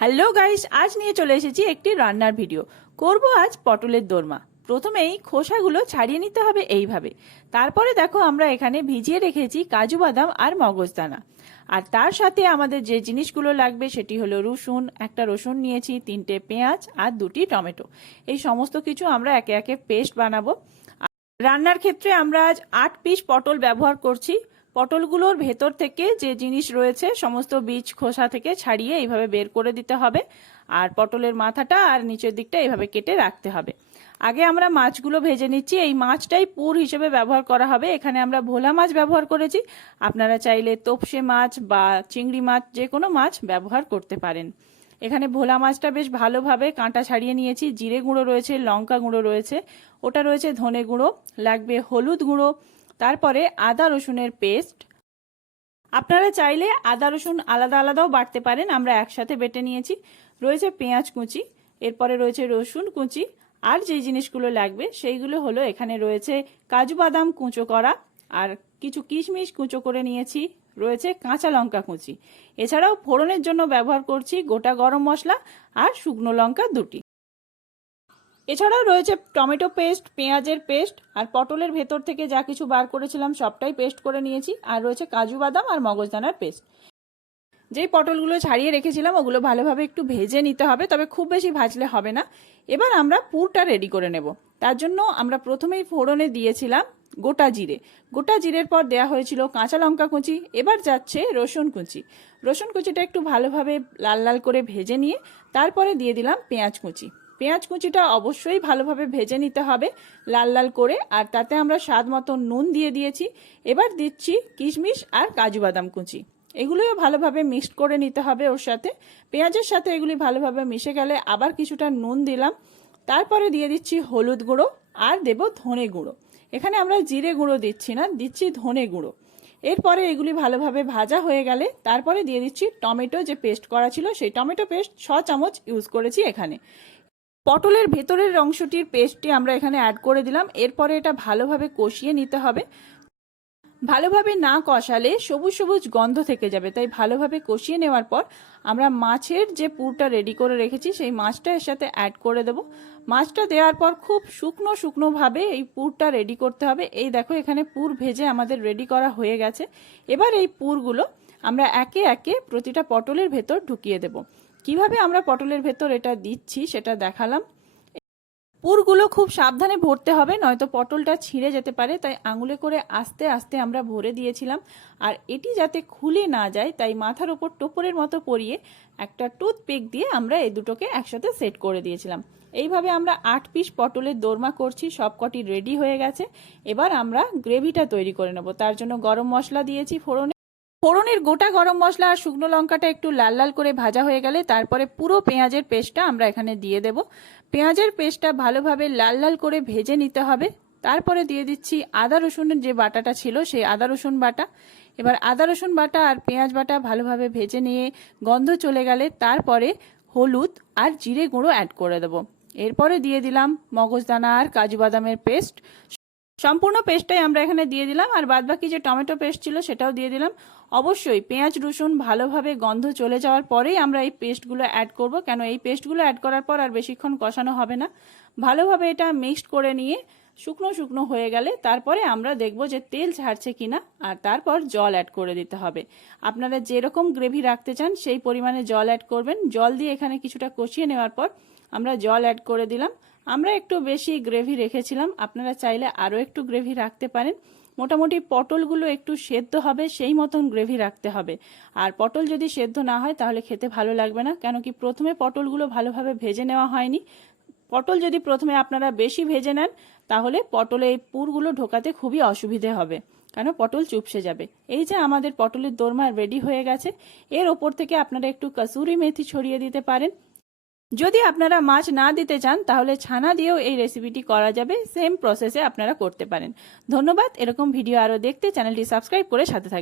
Hello guys আজ নিয়ে চলে এসেছি একটি রান্নার ভিডিও করব আজ পটলের দোরমা। প্রথমেই খোসাগুলো ছাড়িয়ে নিতে হবে এইভাবে। তারপরে দেখো, আমরা এখানে ভিজিয়ে রেখেছি কাজু বাদাম আর মগজদানা আর তার সাথে আমাদের যে জিনিসগুলো লাগবে সেটি হলো রসুন, একটা রসুন নিয়েছি, তিনটে পেঁয়াজ আর দুটি টমেটো। এই সমস্ত কিছু আমরা একে একে পেস্ট বানাবো। রান্নার ক্ষেত্রে আমরা আজ আট পিস পটল ব্যবহার করছি। পটলগুলোর ভেতর থেকে যে জিনিস রয়েছে, সমস্ত বীজ খোসা থেকে ছাড়িয়ে এইভাবে বের করে দিতে হবে। আর পটলের মাথাটা আর নিচের দিকটা এইভাবে কেটে রাখতে হবে। আগে আমরা মাছগুলো ভেজে নিচ্ছি। এই মাছটাই পুর হিসেবে ব্যবহার করা হবে। এখানে আমরা ভোলা মাছ ব্যবহার করেছি। আপনারা চাইলে তোপসে মাছ বা চিংড়ি মাছ, যে কোনো মাছ ব্যবহার করতে পারেন। এখানে ভোলা মাছটা বেশ ভালোভাবে কাঁটা ছাড়িয়ে নিয়েছি। জিরে গুঁড়ো রয়েছে, লঙ্কা গুঁড়ো রয়েছে, ওটা রয়েছে ধনে গুঁড়ো, লাগবে হলুদ গুঁড়ো তারপরে আদা রসুনের পেস্ট। আপনারা চাইলে আদা রসুন আলাদা আলাদাও বাটতে পারেন, আমরা একসাথে বেটে নিয়েছি। রয়েছে পেঁয়াজ কুচি, এরপরে রয়েছে রসুন কুচি, আর যেই জিনিসগুলো লাগবে সেইগুলো হলো এখানে রয়েছে কাজু বাদাম কুঁচো করা, আর কিছু কিশমিশ কুঁচো করে নিয়েছি, রয়েছে কাঁচা লঙ্কা কুচি। এছাড়াও ফোড়নের জন্য ব্যবহার করছি গোটা গরম মশলা আর শুকনো লঙ্কা দুটি। এছাড়াও রয়েছে টমেটো পেস্ট, পেঁয়াজের পেস্ট আর পটলের ভেতর থেকে যা কিছু বার করেছিলাম সবটাই পেস্ট করে নিয়েছি। আর রয়েছে কাজু বাদাম আর মগজদানার পেস্ট। যেই পটলগুলো ছাড়িয়ে রেখেছিলাম, ওগুলো ভালোভাবে একটু ভেজে নিতে হবে, তবে খুব বেশি ভাজলে হবে না। এবার আমরা পুরটা রেডি করে নেব। তার জন্য আমরা প্রথমেই ফোড়নে দিয়েছিলাম গোটা জিরে। গোটা জিরের পর দেয়া হয়েছিল কাঁচা লঙ্কা কুচি, এবার যাচ্ছে রসুন কুচি। রসুন কুচিটা একটু ভালোভাবে লাল লাল করে ভেজে নিয়ে তারপরে দিয়ে দিলাম পেঁয়াজ কুচি। পেঁয়াজ কুচিটা অবশ্যই ভালোভাবে ভেজে নিতে হবে লাল লাল করে, আর তাতে আমরা স্বাদ মতো নুন দিয়ে দিয়েছি। এবার দিচ্ছি কিশমিশ আর কাজু বাদাম কুচি। এগুলোও ভালোভাবে মিক্সড করে নিতে হবে ওর সাথে। পেঁয়াজের সাথে এগুলি ভালোভাবে মিশে গেলে আবার কিছুটা নুন দিলাম। তারপরে দিয়ে দিচ্ছি হলুদ গুঁড়ো আর দেব ধনে গুঁড়ো। এখানে আমরা জিরে গুঁড়ো দিচ্ছি না, দিচ্ছি ধনে গুঁড়ো। এরপরে এগুলি ভালোভাবে ভাজা হয়ে গেলে তারপরে দিয়ে দিচ্ছি টমেটো যে পেস্ট করা ছিল, সেই টমেটো পেস্ট ছ চামচ ইউজ করেছি এখানে। পটলের ভেতরের অংশটির পেস্টটি আমরা এখানে অ্যাড করে দিলাম। এরপরে এটা ভালোভাবে কষিয়ে নিতে হবে। ভালোভাবে না কষালে সবুজ সবুজ গন্ধ থেকে যাবে, তাই ভালোভাবে কষিয়ে নেওয়ার পর আমরা মাছের যে পুরটা রেডি করে রেখেছি, সেই মাছটা এর সাথে অ্যাড করে দেব। মাছটা দেওয়ার পর খুব শুকনো শুকনোভাবে এই পুরটা রেডি করতে হবে। এই দেখো, এখানে পুর ভেজে আমাদের রেডি করা হয়ে গেছে। এবার এই পুরগুলো আমরা একে একে প্রতিটা পটলের ভেতর ঢুকিয়ে দেব। কীভাবে আমরা পটলের ভেতর এটা দিচ্ছি সেটা দেখালাম। পুরগুলো খুব সাবধানে ভরতে হবে, নয়তো পটলটা ছিঁড়ে যেতে পারে, তাই আঙুলে করে আস্তে আস্তে আমরা ভরে দিয়েছিলাম। আর এটি যাতে খুলে না যায়, তাই মাথার ওপর টোপরের মতো পরিয়ে একটা টুথপিক দিয়ে আমরা এই দুটোকে একসাথে সেট করে দিয়েছিলাম। এইভাবে আমরা আট পিস পটলের দোরমা করছি, সবকটি রেডি হয়ে গেছে। এবার আমরা গ্রেভিটা তৈরি করে নেব। তার জন্য গরম মশলা দিয়েছি, ফোড়নে ফোড়নের গোটা গরম মশলা আর শুকনো লঙ্কাটা একটু লাল লাল করে ভাজা হয়ে গেলে তারপরে পুরো পেঁয়াজের পেস্টটা আমরা এখানে দিয়ে দেব। পেঁয়াজের পেস্টটা ভালোভাবে লাল লাল করে ভেজে নিতে হবে। তারপরে দিয়ে দিচ্ছি আদা রসুনের যে বাটাটা ছিল, সেই আদা রসুন বাটা। এবার আদা রসুন বাটা আর পেঁয়াজ বাটা ভালোভাবে ভেজে নিয়ে গন্ধ চলে গেলে তারপরে হলুদ আর জিরে গুঁড়ো অ্যাড করে দেবো। এরপরে দিয়ে দিলাম মগজদানা আর কাজু বাদামের পেস্ট। সম্পূর্ণ পেস্টটাই আমরা এখানে দিয়ে দিলাম, আর বাদবাকি যে টমেটো পেস্ট ছিল সেটাও দিয়ে দিলাম। অবশ্যই পেঁয়াজ, রসুন ভালোভাবে গন্ধ চলে যাওয়ার পরেই আমরা এই পেস্টগুলো অ্যাড করব, কেন এই পেস্টগুলো অ্যাড করার পর আর বেশিক্ষণ কষানো হবে না। ভালোভাবে এটা মিক্সড করে নিয়ে শুকনো শুকনো হয়ে গেলে তারপরে আমরা দেখব যে তেল ছাড়ছে কিনা, আর তারপর জল অ্যাড করে দিতে হবে। আপনারা যেরকম গ্রেভি রাখতে চান সেই পরিমাণে জল অ্যাড করবেন। জল দিয়ে এখানে কিছুটা কষিয়ে নেওয়ার পর আমরা জল অ্যাড করে দিলাম। আমরা একটু বেশি গ্রেভি রেখেছিলাম। আপনারা চাইলে আরও একটু গ্রেভি রাখতে পারেন। মোটামুটি পটলগুলো একটু সেদ্ধ হবে, সেই মতন গ্রেভি রাখতে হবে। আর পটল যদি সেদ্ধ না হয়, তাহলে খেতে ভালো লাগবে না কেন কি প্রথমে পটলগুলো ভালোভাবে ভেজে নেওয়া হয়নি। পটল যদি প্রথমে আপনারা বেশি ভেজে নেন, তাহলে পটলে এই পুরগুলো ঢোকাতে খুবই অসুবিধে হবে, কেন পটল চুপসে যাবে। এই যে আমাদের পটলের দোরমা রেডি হয়ে গেছে, এর ওপর থেকে আপনারা একটু কসুরি মেথি ছড়িয়ে দিতে পারেন। যদি আপনারা মাছ না দিতে চান, তাহলে ছানা দিয়েও এই রেসিপিটি করা যাবে। সেম প্রসেসে আপনারা করতে পারেন। ধন্যবাদ। এরকম ভিডিও আরও দেখতে চ্যানেলটি সাবস্ক্রাইব করে সাথে থাকবেন